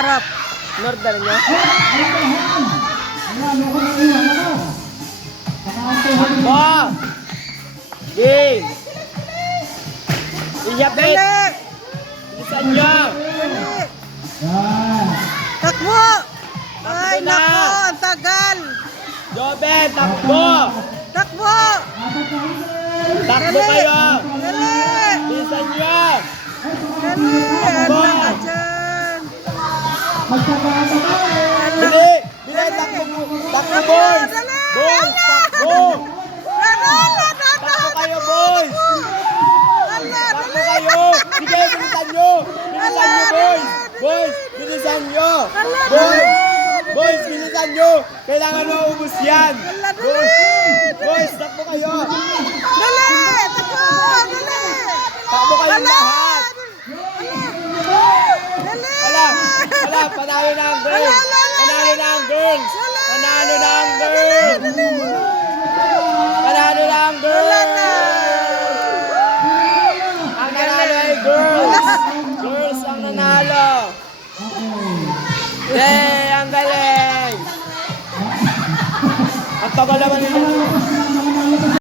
harap. Norder niya. Ba! Game! Iyapit! Dali! Bilisan niyo! Dali! Takbo! Ay, Takbo na! nako, ang tagal! Joben, takbo! Takbo! Takbo kayo! Dali! Bilisan niyo! Dali! Takbo! Ano ka dyan? Bili! Bili! Takbo! Takbo, boys! Boys! Takbo! Takbo kayo, boys! Takbo kayo! Sige, bilisan nyo! Bilisan nyo, boys! Boys, bilisan nyo! Boys! Boys, bilisan nyo! Kailangan maubos yan! Boys! Boys, takbo kayo! Dali! Takbo! Dali! Takbo kayong lahat! Dali! Wala! Wala! Panalo na ang girls! Panalo na ang girls! Panalo na ang girls! Panalo na ang girls! Ang nanalo ay girls! Girls ang nanalo! Yay! Ang galing! Ang tagal naman nila.